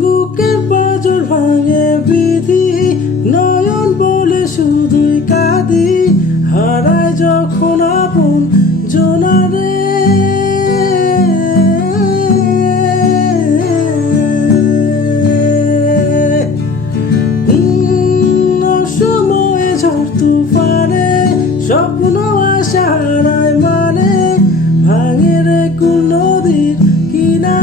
বুকে পাজর ভাঙে বিধি, নয়ন বলে শুধুই কাঁদি। হারায় যখন আপন জোনারে। সময়ে ঝড় তুফানে, স্বপ্ন আশারা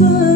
never